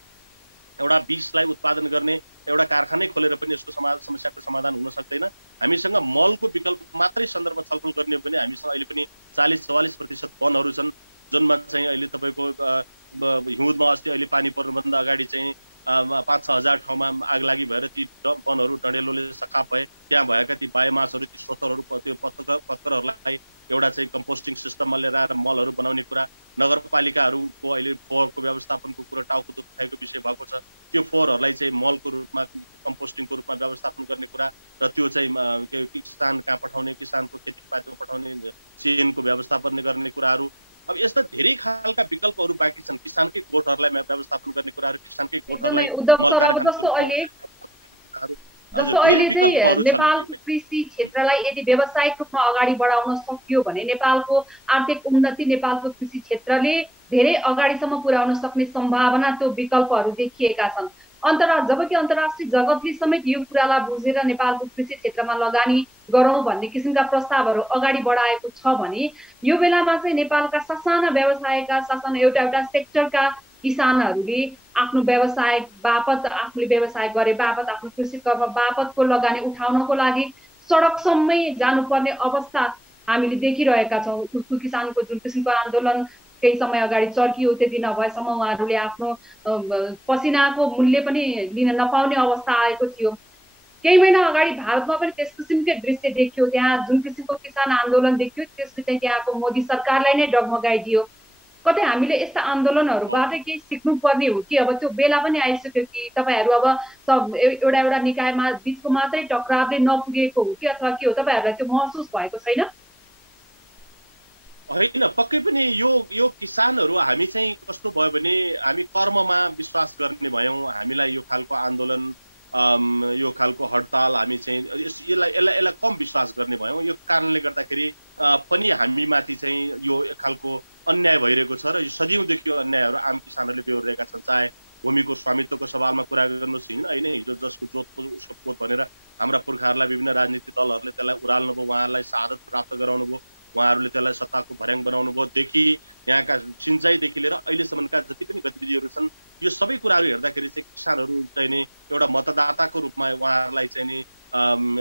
एउटा विषलाई उत्पादन गर्ने एउटा कारखानै खोलेर पनि यसको समस्याको समाधान हुन सक्दैन। हामीसँग मलको विकल्प मात्रै सन्दर्भ छलफल गर्ने हो भने हामीसँग अहिले पनि 40-44% वनहरू छन् जुनमा चाहिँ अहिले तपाईँको हिउँदमा अस्ति अहिले पानी पर्नुभन्दा अगाडि चाहिँ 5-6 हजार ठाउँमा आगलागी भएर ती वनहरू डडेलोले सखाप भए। त्यहाँ भएका ती बायोमासहरू, ती स्रोतहरू, त्यो पत्करहरूलाई एउटा चाहिँ कम्पोस्टिङ सिस्टममा लिएर आएर मलहरू बनाउने कुरा, नगरपालिकाहरूको अहिले फोहोरको व्यवस्थापनको कुरा टाउको दुखाइको विषय भएको छ। त्यो फोहोरहरूलाई चाहिँ मलको रूपमा, कम्पोस्टिङको रूपमा व्यवस्थापन गर्ने कुरा र त्यो चाहिँ किसान कहाँ पठाउने, किसानको खेतीपातीमा पठाउने चेनको व्यवस्थापन गर्ने कुराहरू। अब यस्ता धेरै खालका विकल्पहरू बाँकी छन्। किसानकै गोठहरूलाई व्यवस्थापन गर्ने कुराहरू, किसानकै गोठहरूलाई मल कारखानाको नेपालको कृषि क्षेत्रलाई यदि व्यावसायिक रूपमा अगाडि बढाउन सकियो भने नेपालको आर्थिक उन्नति, नेपालको कृषि क्षेत्रले धेरै अगाडिसम्म पुर्याउन सक्ने सम्भावना, त्यो विकल्पहरू देखिएका छन्। जबकि अन्तर्राष्ट्रिय जगतले समेत यो कुरालाई बुझेर नेपालको कृषि क्षेत्रमा लगानी गरौँ भन्ने किसिमका प्रस्तावहरू अगाडि बढाएको छ भने यो बेलामा चाहिँ नेपालका ससाना व्यवसायका, ससाना एउटा सेक्टरका किसानहरूले आफ्नो व्यवसाय बापत, आफूले व्यवसाय गरे बापत, आफ्नो कृषि कर्म बापतको लगानी उठाउनको लागि सडकसम्मै जानुपर्ने अवस्था हामीले देखिरहेका छौँ। किसानको जुन किसिमको आन्दोलन केही समय अगाडि चर्कियो, त्यति नभएसम्म उहाँहरूले आफ्नो पसिनाको मूल्य पनि लिन नपाउने अवस्था आएको थियो। केही महिना अगाडि भारतमा पनि त्यस किसिमकै दृश्य देखियो। त्यहाँ जुन किसिमको किसान आन्दोलन देखियो त्यसले चाहिँ त्यहाँको मोदी सरकारलाई नै डगमगाइदियो। कतै हामीले यस्ता आन्दोलनहरूबाट केही सिक्नुपर्ने हो कि अब त्यो बेला पनि आइसक्यो कि तपाईँहरू अब एउटा निकायमा बिचको मात्रै टक्रावले नपुगेको हो कि अथवा के हो? तपाईँहरूलाई त्यो महसुस भएको छैन? होइन, पक्कै पनि यो किसानहरू हामी चाहिँ कस्तो भयो भने हामी कर्ममा विश्वास गर्ने भयौँ। हामीलाई यो खालको आन्दोलन, यो खालको हडताल हामी चाहिँ यसलाई कम विश्वास गर्ने भयौँ। यो कारणले गर्दाखेरि पनि हामी माथि चाहिँ यो एक खालको अन्याय भइरहेको छ र यो सदियौँदेखि यो अन्यायहरू आम किसानहरूले बेहोरिरहेका छन्। चाहे भूमिको स्वामित्वको सवालमा कुरा गर्नुहोस्, होइन, हिजो जसको जोतको उसको पोत भनेर हाम्रा पुर्खाहरूलाई विभिन्न राजनीतिक दलहरूले त्यसलाई उराल्नुभयो, उहाँहरूलाई शहादत प्राप्त गराउनु भयो, उहाँहरूले त्यसलाई सत्ताको भर्याङ बनाउनु भयो। देखि यहाँका सिँचाइदेखि लिएर अहिलेसम्मका जति पनि गतिविधिहरू छन्, यो सबै कुराहरू हेर्दाखेरि चाहिँ किसानहरू चाहिँ नि एउटा मतदाताको रूपमा उहाँहरूलाई चाहिँ नि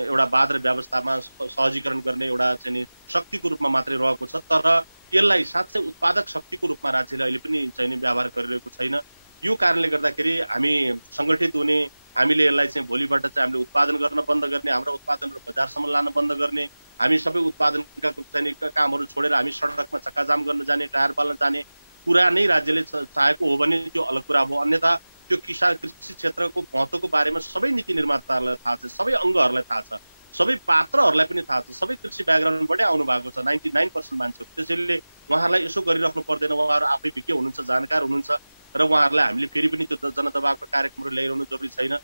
एउटा वाद र व्यवस्थामा सहजीकरण गर्ने एउटा चाहिँ नि शक्तिको रूपमा मात्रै रहेको छ। तर यसलाई साँच्चै उत्पादक शक्तिको रूपमा राज्यले अहिले पनि चाहिँ नि व्यवहार गरिरहेको छैन। यो कारणले गर्दाखेरि हामी सङ्गठित हुने, हामीले यसलाई चाहिँ भोलिबाट चाहिँ हामीले उत्पादन गर्न बन्द गर्ने, हाम्रो उत्पादनहरू बजारसम्म लान बन्द गर्ने, हामी सबै उत्पादनका चाहिँ कामहरू छोडेर हामी सडकमा चक्काजाम गर्न जाने, टायर बाल्न जाने कुरा नै राज्यले चाहेको हो भने त्यो अलग कुरा हो। अन्यथा त्यो कृषि क्षेत्रको महत्त्वको बारेमा सबै नीति निर्माताहरूलाई थाहा छ, सबै अङ्गहरूलाई थाहा छ, सबै पात्रहरूलाई पनि थाहा छ, सबै कृषि ब्याकग्राउन्डबाटै आउनु भएको छ 99% मान्छेहरू। त्यसैले उहाँहरूलाई यसो गरिराख्नु पर्दैन। उहाँहरू आफै विज्ञ हुनुहुन्छ, जानकार हुनुहुन्छ र उहाँहरूलाई हामीले फेरि पनि त्यो जनदबावको कार्यक्रमहरू ल्याइरहनु जरुरी छैन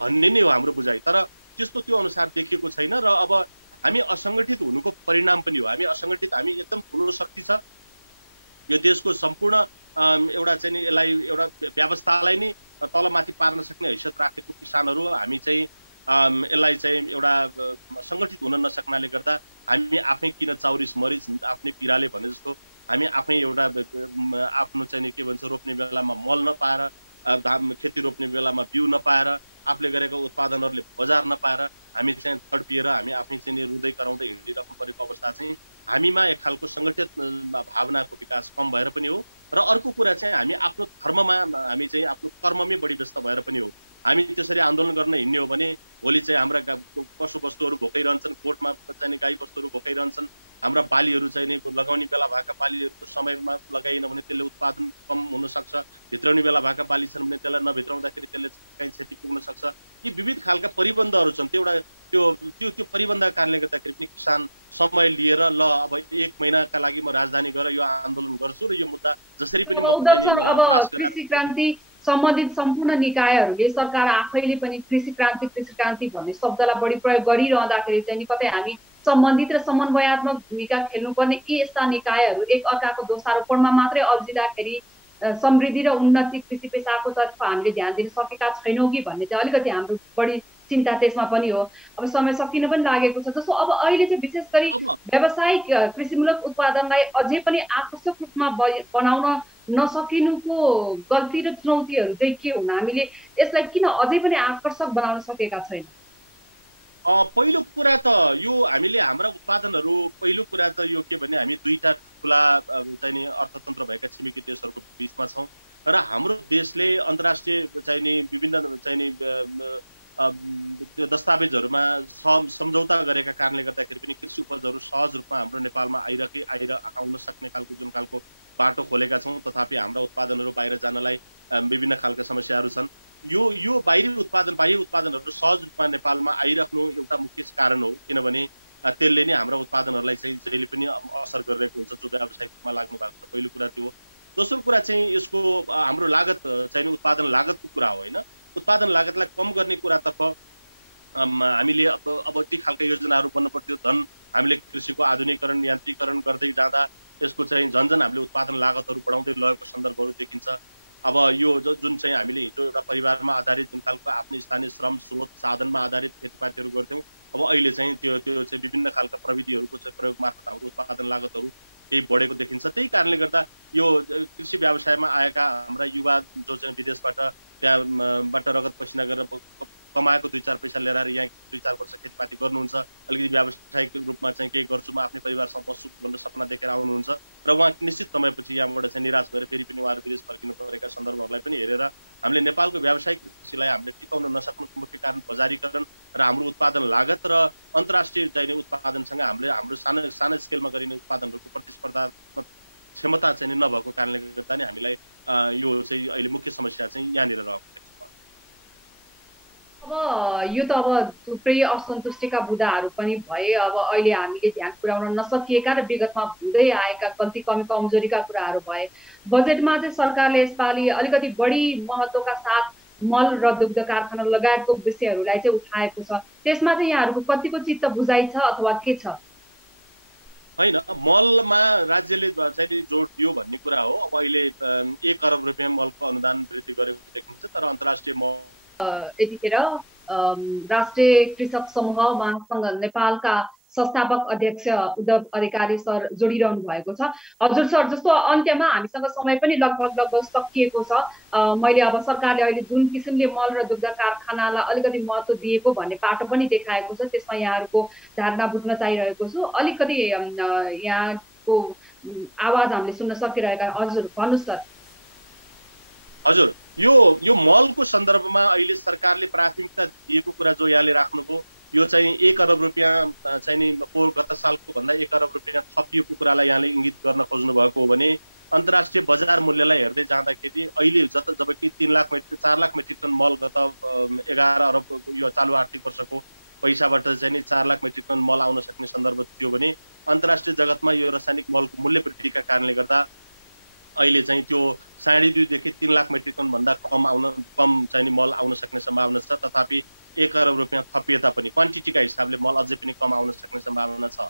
भन्ने नै हो हाम्रो बुझाइ। तर त्यस्तो त्यो अनुसार देखिएको छैन र अब हामी असङ्गठित हुनुको परिणाम पनि हो। हामी असङ्गठित, हामी एकदम ठुलो शक्ति छ यो देशको सम्पूर्ण एउटा चाहिँ नि यसलाई एउटा व्यवस्थालाई नै तलमाथि पार्न सक्ने हैसियत राखेको किसानहरू हामी चाहिँ यसलाई चाहिँ एउटा सङ्गठित हुन नसक्नाले गर्दा हामी आफै किन चाउरिस मरिच आफ्नै पिराले भने जस्तो हामी आफै एउटा आफ्नो चाहिँ नि के भन्छ रोप्ने बेलामा मल नपाएर, खेती रोप्ने बेलामा बिउ नपाएर, आफूले गरेको उत्पादनहरूले बजार नपाएर हामी चाहिँ तडपिएर हामी आफै चाहिँ रुँदै कराउँदै हिँडिराख्नु परेको अवस्था चाहिँ हामीमा एक खालको सङ्गठित भावनाको विकास कम भएर पनि हो। र अर्को कुरा चाहिँ हामी आफ्नो धर्ममा, हामी चाहिँ आफ्नो कर्ममै बढी व्यस्त भएर पनि हो। हामी त्यसरी आन्दोलन गर्न हिँड्ने हो भने भोलि चाहिँ हाम्रा पशु वस्तुहरू भोकाइरहन्छन्, कोर्टमा चाहिँ गाई वस्तुहरू भोकाइरहन्छन्, हाम्रा बालीहरू चाहिँ नि लगाउने बेला भएका बालीहरूको समयमा लगाइन भने त्यसले उत्पादन कम हुनसक्छ, भित्राउने बेला भएका बाली छन् भने त्यसलाई नभित्राउँदाखेरि त्यसले कहीँ क्षति पुग्न सक्छ। यी विविध खालका परिबन्धहरू छन्। त्यो परिबन्धका कारणले गर्दाखेरि पनि किसान समय लिएर ल अब 1 महिनाका लागि म राजधानी गएर यो आन्दोलन गर्छु र यो मुद्दा जसरी पनि म कृषि क्रान्ति सम्बन्धित सम्पूर्ण निकायहरूले, सरकार आफैले पनि कृषि क्रान्ति भन्ने शब्दलाई बढी प्रयोग गरिरहँदाखेरि चाहिँ कतै हामी सम्बन्धित र समन्वयात्मक भूमिका खेल्नुपर्ने यी यस्ता निकायहरू एक अर्काको दोषारोपणमा मात्रै अल्झिँदाखेरि समृद्धि र उन्नति कृषि पेसाको तर्फ हामीले ध्यान दिन सकेका छैनौँ कि भन्ने चाहिँ अलिकति हाम्रो बढी चिन्ता त्यसमा पनि हो। अब समय सकिन पनि लागेको छ। जस्तो अब अहिले चाहिँ विशेष गरी व्यावसायिक कृषिमूलक उत्पादनलाई अझै पनि आकर्षक रूपमा बनाउन नसकिनुको गल्ती र चुनौतीहरू चाहिँ के हुन्? हामीले यसलाई किन अझै पनि आकर्षक बनाउन सकेका छैनौँ? पहिलो कुरा त यो हामीले हाम्रा उत्पादनहरू, पहिलो कुरा त यो के भने हामी दुईटा ठुला चाहिँ नि अर्थतन्त्र भएका छिमेकी देशहरूको बिचमा छौँ। र हाम्रो देशले अन्तर्राष्ट्रिय चाहिँ नि विभिन्न चाहिँ नि त्यो दस्तावेजहरूमा सम्झौता गरेका कारणले गर्दाखेरि पनि कृषि उपजहरू सहज रूपमा हाम्रो नेपालमा आउन सक्ने खालको जुन खालको बाटो खोलेका छौँ, तथापि हाम्रा उत्पादनहरू बाहिर जानलाई विभिन्न खालका समस्याहरू छन्। यो बाह्य उत्पादनहरू सहज रूपमा नेपालमा आइराख्नु एउटा मुख्य कारण हो, किनभने त्यसले नै हाम्रा उत्पादनहरूलाई चाहिँ जहिले पनि असर गरिरहेको हुन्छ जो व्यावसायिक रूपमा लाग्नु भएको छ। पहिलो कुरा त्यो हो। दोस्रो कुरा चाहिँ यसको हाम्रो लागत चाहिँ उत्पादन लागतको कुरा हो होइन। उत्पादन लागतलाई कम गर्ने कुरातर्फ हामीले अब ती खालका योजनाहरू बन्न पर्थ्यो। धन हामीले कृषिको आधुनिकीकरण यान्त्रिकरण गर्दै जाँदा यसको चाहिँ झन्झन हामीले उत्पादन लागतहरू बढाउँदै लगेको सन्दर्भहरू देखिन्छ। अब यो जुन चाहिँ हामीले हिजो एउटा परिवारमा आधारित जुन खालको आफ्नो स्थानीय श्रम स्रोत साधनमा आधारित खेतीपातीहरू गर्थ्यौँ, अब अहिले चाहिँ त्यो चाहिँ विभिन्न खालका प्रविधिहरूको चाहिँ प्रयोग मार्फत हाम्रो उत्पादन लागतहरू केही बढेको देखिन्छ। त्यही कारणले गर्दा यो कृषि व्यवसायमा आएका हाम्रा युवा जो चाहिँ विदेशबाट त्यहाँबाट रगत पसिना गरेर कमाएको 2-4 पैसा लिएर यहाँ 2-4 वर्ष खेतीपाती गर्नुहुन्छ, अलिकति व्यावसायिक रूपमा चाहिँ केही गर्छु म आफ्नै परिवारसँग बस्छु भनेर सपना देखेर आउनुहुन्छ र उहाँ निश्चित समयपछि यहाँबाट चाहिँ निराश भएर फेरि पनि उहाँहरू विदेश फर्किनु परेका सन्दर्भहरूलाई पनि हेरेर हामीले नेपालको व्यावसायिक कृषिलाई हामीले टिकाउन नसक्नुको मुख्य कारण बजारीकरण र हाम्रो उत्पादन लागत र अन्तर्राष्ट्रिय चाहिने उत्पादनसँग हाम्रो सानो स्केलमा गरिने उत्पादनहरूको प्रतिस्पर्धात्मक क्षमता चाहिँ नभएको कारणले गर्दा नि हामीलाई यो चाहिँ अहिले मुख्य समस्या चाहिँ यहाँनिर रहेको छ। अब यो त अब थुप्रै असन्तुष्टिका बुदाहरू पनि भए। अब अहिले हामीले ध्यान पुर्याउन नसकिएका र विगतमा हुँदै आएका गल्ती कमजोरीका कुराहरू भए। बजेटमा चाहिँ सरकारले यसपालि अलिकति बढी महत्त्वका साथ मल र दुग्ध कारखाना लगायतको विषयहरूलाई चाहिँ उठाएको छ। त्यसमा चाहिँ यहाँहरूको कतिको चित्त बुझाइ छ अथवा के छ? होइन, मलमा राज्यले चाहिँ जोड दियो भन्ने कुरा हो। अब अहिले 1 अरब रुपियाँ मलको अनुदान वृद्धि गरेको देखिन्छ, तर अन्तर्राष्ट्रिय मल यतिखेर राष्ट्रिय कृषक समूह महासङ्घ नेपालका संस्थापक अध्यक्ष उद्धव अधिकारी सर जोडिरहनु भएको छ। हजुर सर, जस्तो अन्त्यमा हामीसँग समय पनि लगभग सकिएको छ। मैले अब सरकारले अहिले जुन किसिमले मल र दुग्ध कारखानालाई अलिकति महत्त्व दिएको भन्ने पाटो पनि देखाएको छ, त्यसमा यहाँहरूको धारणा बुझ्न चाहिरहेको छु। अलिकति यहाँको आवाज हामीले सुन्न सकिरहेका। हजुर भन्नुहोस् सर। हजुर, यो मलको सन्दर्भमा अहिले सरकारले प्राथमिकता दिएको कुरा जो यहाँले राख्नुभयो, यो चाहिँ 1 अरब रुपियाँ चाहिँ नि गत सालको भन्दा 1 अरब रुपियाँ थपिएको कुरालाई यहाँले इङ्गित गर्न खोज्नु भएको हो भने अन्तर्राष्ट्रिय बजार मूल्यलाई हेर्दै जाँदाखेरि अहिले जबकि 4 लाख मेट्रिक टन मल गत 11 अरब यो चालु आर्थिक वर्षको पैसाबाट चाहिँ नि 4 लाख मेट्रिक टन मल आउन सक्ने सन्दर्भ थियो भने अन्तर्राष्ट्रिय जगतमा यो रासायनिक मलको मूल्य वृद्धिका कारणले गर्दा अहिले चाहिँ त्यो 2.5 देखि 3 लाख मेट्रिक टन भन्दा कम चाहिँ मल आउन सक्ने सम्भावना छ। तथापि 1 अरब रुपियाँ थपिए तापनि क्वान्टिटीका हिसाबले मल अझै पनि कम आउन सक्ने सम्भावना छ।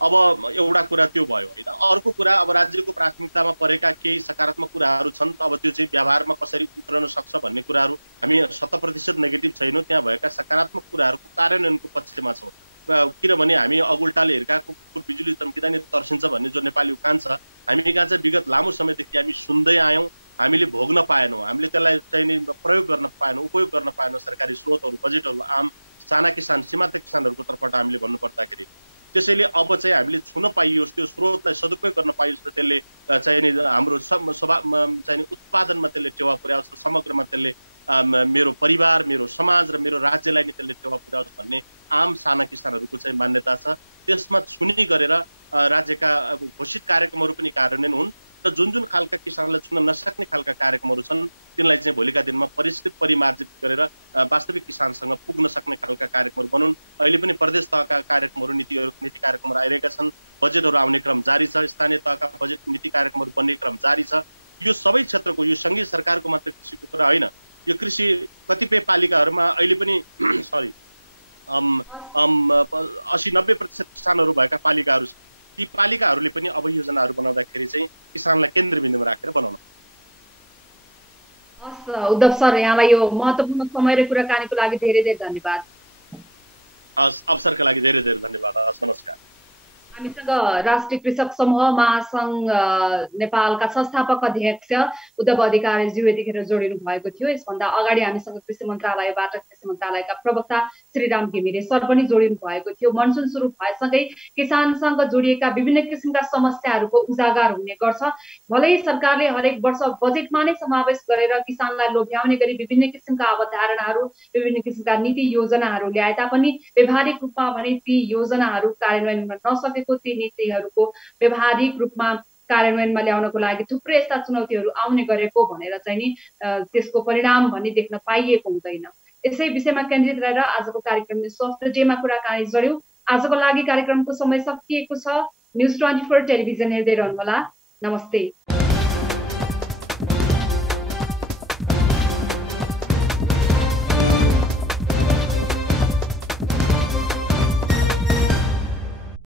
अब एउटा कुरा त्यो भयो होइन। अर्को कुरा, अब राज्यको प्राथमिकतामा परेका केही सकारात्मक कुराहरू छन्, अब त्यो चाहिँ व्यवहारमा कसरी उत्रन सक्छ भन्ने कुराहरू हामी 100% नेगेटिभ छैनौँ। त्यहाँ भएका सकारात्मक कुराहरूको कार्यान्वयनको पक्षमा छौँ, किनभने हामी अगुल्टाले हिर्काएको कुकुर बिजुली चम्किँदा नि तर्सिन्छ भन्ने जो नेपाली उखान छ, हामी कहाँ चाहिँ विगत लामो समयदेखि हामी सुन्दै आयौँ, हामीले भोग्न पाएनौँ, हामीले त्यसलाई चाहिँ प्रयोग गर्न पाएनौँ, उपयोग गर्न पाएनौँ। सरकारी स्रोतहरू, बजेटहरू आम साना किसान सीमान्त किसानहरूको तर्फबाट हामीले भन्नुपर्दाखेरि त्यसैले अब चाहिँ हामीले छुन पाइयोस्, त्यो स्रोतलाई सदुपयोग गर्न पाइयोस् र त्यसले चाहिँ नि हाम्रो चाहिँ उत्पादनमा त्यसले टेवा पुर्याओस् र समग्रमा त्यसले मेरो परिवार, मेरो समाज र मेरो राज्यलाई नै त्यसले टेवा पुर्याओस् भन्ने आम साना किसानहरूको चाहिँ मान्यता छ। त्यसमा छुनी गरेर राज्यका घोषित कार्यक्रमहरू पनि कार्यान्वयन हुन् र जुन खालका किसानलाई छुन नसक्ने खालका कार्यक्रमहरू छन् तिनलाई चाहिँ भोलिका दिनमा परिष्कृत परिमार्जित गरेर वास्तविक किसानसँग पुग्न सक्ने खालका कार्यक्रमहरू बनुन्। अहिले पनि प्रदेश तहका कार्यक्रमहरू नीति कार्यक्रमहरू आइरहेका छन्, बजेटहरू आउने क्रम जारी छ, स्थानीय तहका बजेट नीति कार्यक्रमहरू बन्ने क्रम जारी छ। यो सबै क्षेत्रको, यो सङ्घीय सरकारको मात्र कृषिको कुरा होइन, यो कृषि कतिपय पालिकाहरूमा अहिले पनि 80-90% किसानहरू भएका पालिकाहरू छन्। ती पालिकाहरूले पनि अब योजनाहरू बनाउँदाखेरि चाहिँ किसानलाई केन्द्रबिन्दुमा राखेर बनाउनु। उद्धव सर, यहाँलाई यो महत्त्वपूर्ण समय र कुराकानीको लागि धेरै धेरै धन्यवाद। अवसरका लागि धेरै धेरै धन्यवाद। नमस्कार। हामीसँग राष्ट्रिय कृषक समूह महासंघ नेपालका संस्थापक अध्यक्ष उद्धव अधिकारीज्यू यतिखेर जोडिनु भएको थियो। यसभन्दा अगाडि हामीसँग कृषि मन्त्रालयबाट कृषि मन्त्रालयका प्रवक्ता श्रीराम घिमिरे सर पनि जोडिनु भएको थियो। मनसुन सुरु भएसँगै किसानसँग जोडिएका विभिन्न किसिमका समस्याहरूको उजागर हुने गर्छ। भलै सरकारले हरेक वर्ष बजेटमा नै समावेश गरेर किसानलाई लोभ्याउने गरी विभिन्न किसिमका अवधारणाहरू, विभिन्न किसिमका नीति योजनाहरू ल्याए तापनि व्यावहारिक रूपमा भने ती योजनाहरू कार्यान्वयन गर्न नसकेको, ती नीतिहरूको व्यावहारिक रूपमा कार्यान्वयनमा ल्याउनको लागि थुप्रै यस्ता चुनौतीहरू आउने गरेको भनेर चाहिँ नि त्यसको परिणाम भन्ने देख्न पाइएको हुँदैन। यसै विषयमा केन्द्रित रहेर आजको कार्यक्रमले स्वास्थ्य डेमा कुराकानी गऱ्यौँ। आजको लागि कार्यक्रमको समय सकिएको छ। न्युज 24 टेलिभिजन हेर्दै रहनुहोला। नमस्ते।